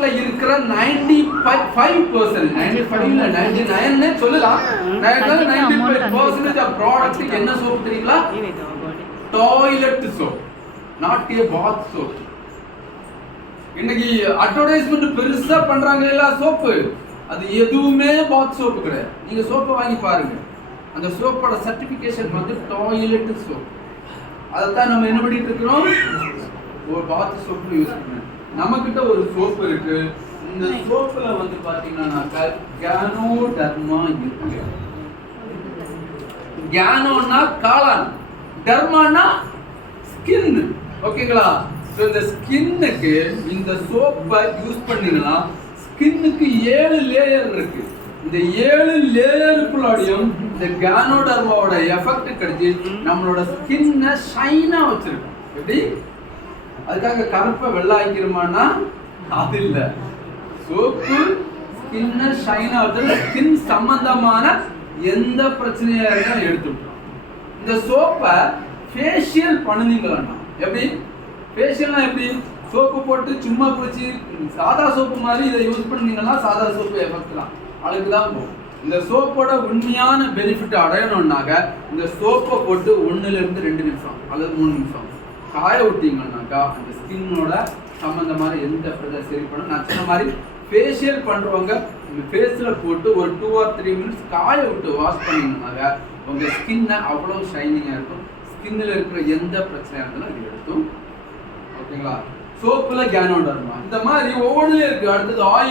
ப்ராடக்ட்ல இருக்கிற 95% 99 சொல்லலாம். 95% of product என்ன சோப் தெரியுங்களா? Toilet soap, not a bath soap. இன்னைக்கு அட்வர்டைஸ்மெண்ட் பெருசா பண்றாங்க இல்ல சோப்பு, அது எதுவுமே பாத் சோப்பு கிடையாது. நீங்க சோப்பை வாங்கி பாருங்க, அந்த சோப்போட சர்டிபிகேஷன் வந்து டாய்லெட் சோப். அதைத்தான் நம்ம என்ன பண்ணிட்டு இருக்கிறோம், ஒரு பாத் சோப்பு யூஸ் பண்ண. நம்ம கிட்ட ஒரு சோப்பு இருக்கு. இந்த சோப்புல வந்து பாத்தீங்கன்னா கேனோடர்மா இருக்கு. கேனோனா காளான், டர்மானா ஸ்கின். ஓகேங்களா? சோ இந்த ஸ்கின்னுக்கு இந்த சோப்பை யூஸ் பண்ணீங்கன்னா ஸ்கின்னுக்கு 7 லேயர் இருக்கு. இந்த 7 லேயருக்குள்ளயும் இந்த கேனோடர்மாவோட எஃபெக்ட் கிடைச்சி நம்மளோட ஸ்கின்னை ஷைனா வச்சிருக்கோம். எப்படி? அதுக்காக கருப்பை வெள்ளாய்க்கிறோமானா அது இல்ல. சோப்பு ஸ்கின்னை ஷைனா வச்சு ஸ்கின் சம்பந்தமான எந்த பிரச்சனையா இருந்தாலும் எடுத்துட்டோம். இந்த சோப்பை ஃபேஷியல் பண்ணுனீங்களா? எப்படி ஃபேஷியல்னா எப்படி? சோப்பு போட்டு சும்மா குளிச்சு சாதா சோப்பு மாதிரி இதை யூஸ் பண்ணீங்கன்னா சாதா சோப்பு எஃபெக்ட் தான், அழுக்கு தான் போகும். இந்த சோப்போட உண்மையான பெனிஃபிட் அடையணும்னாக்க இந்த சோப்பை போட்டு 1-2 நிமிஷம் அல்லது 3 நிமிஷம் காய விட்டீங்கன்னாக்கா அந்த ஸ்கின்னோட சம்பந்தமான எந்த பிரச்சனை சரி பண்ணும். நான் சொன்ன மாதிரி ஃபேஷியல் பண்ணுறவங்க ஃபேஸில் போட்டு ஒரு 2 or 3 மினிட்ஸ் காய விட்டு வாஷ் பண்ணிங்கனாக்க உங்கள் ஸ்கின்னை அவ்வளோ ஷைனிங்காக இருக்கும். ஸ்கின்னில் இருக்கிற எந்த பிரச்சனையாக இருந்தாலும் அது எடுத்தும். ஓகேங்களா? சோப்புல கேனோடர்மா இந்த மாதிரி ஒவ்வொன்றுலேயும் இருக்குது. அடுத்தது ஆயில்.